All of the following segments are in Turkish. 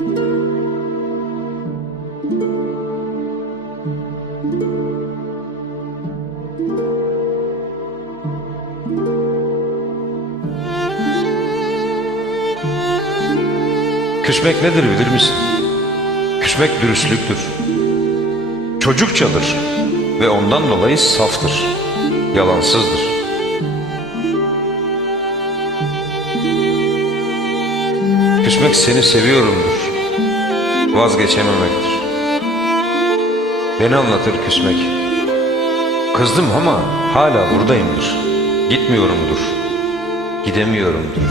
Küsmek nedir bilir misin? Küsmek dürüstlüktür. Çocukçadır ve ondan dolayı saftır, yalansızdır. Küsmek seni seviyorumdur vazgeçememektir. Beni anlatır küsmek. Kızdım ama hala buradayımdır. Gitmiyorumdur. Gidemiyorumdur.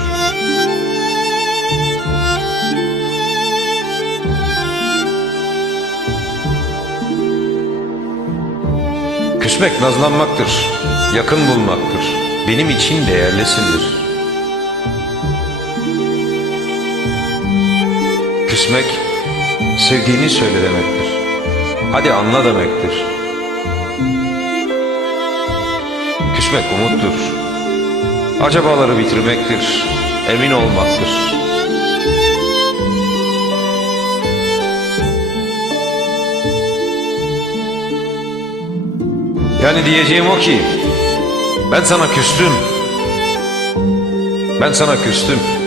Küsmek nazlanmaktır. Yakın bulmaktır. Benim için değerlisindir. Küsmek Sevdiğini söyle demektir. Hadi anla demektir. Küsmek umuttur. Acabaları bitirmektir. Emin olmaktır. Yani diyeceğim o ki ben sana küstüm. Ben sana küstüm.